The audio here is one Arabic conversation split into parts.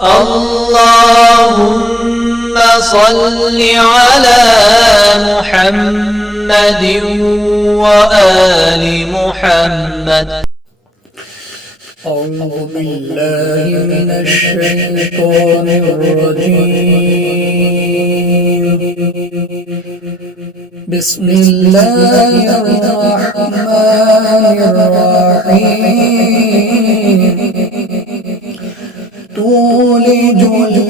اللهم صل على محمد وآل محمد. أعوذ بالله من الشيطان الرجيم. بسم الله الرحمن الرحيم. تولج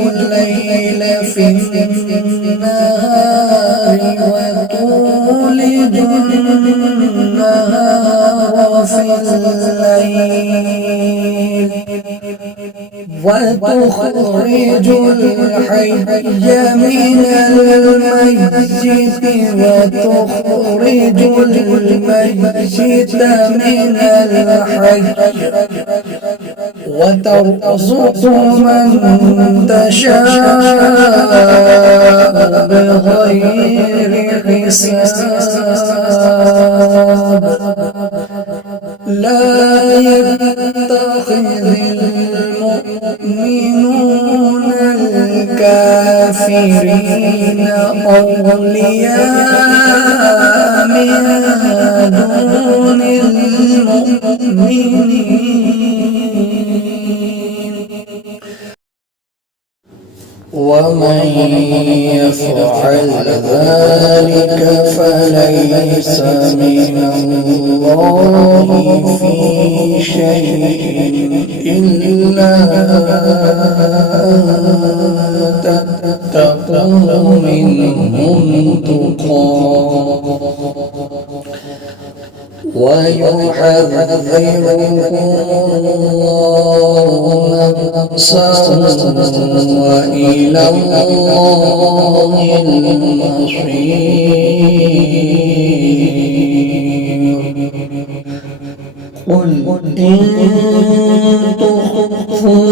الليل في النهار وتولج النهار في الليل وتخرج الحي من الميت وتخرج الميت من الحي وترزق من تشاء بغير حساب. لا يتخذ المؤمنون الكافرين أولياء من دون المؤمنين، ومن يفعل ذلك فليس من الله في شيء إلا أن تتقوا منهم تقاه ويحذركم الله نفسه وإلى الله المصير. قل إن تخفوا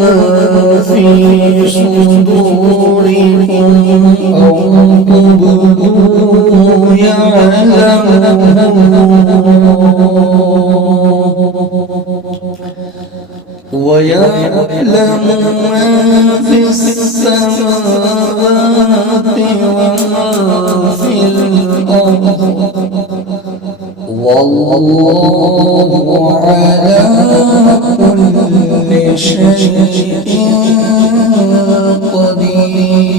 ما في صدوركم أو تبدوه يعلمه ويعلم ما في السماوات وما في الأرض والله على كل شيء قدير.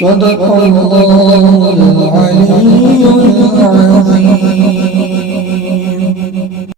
صدق الله العلي العظيم.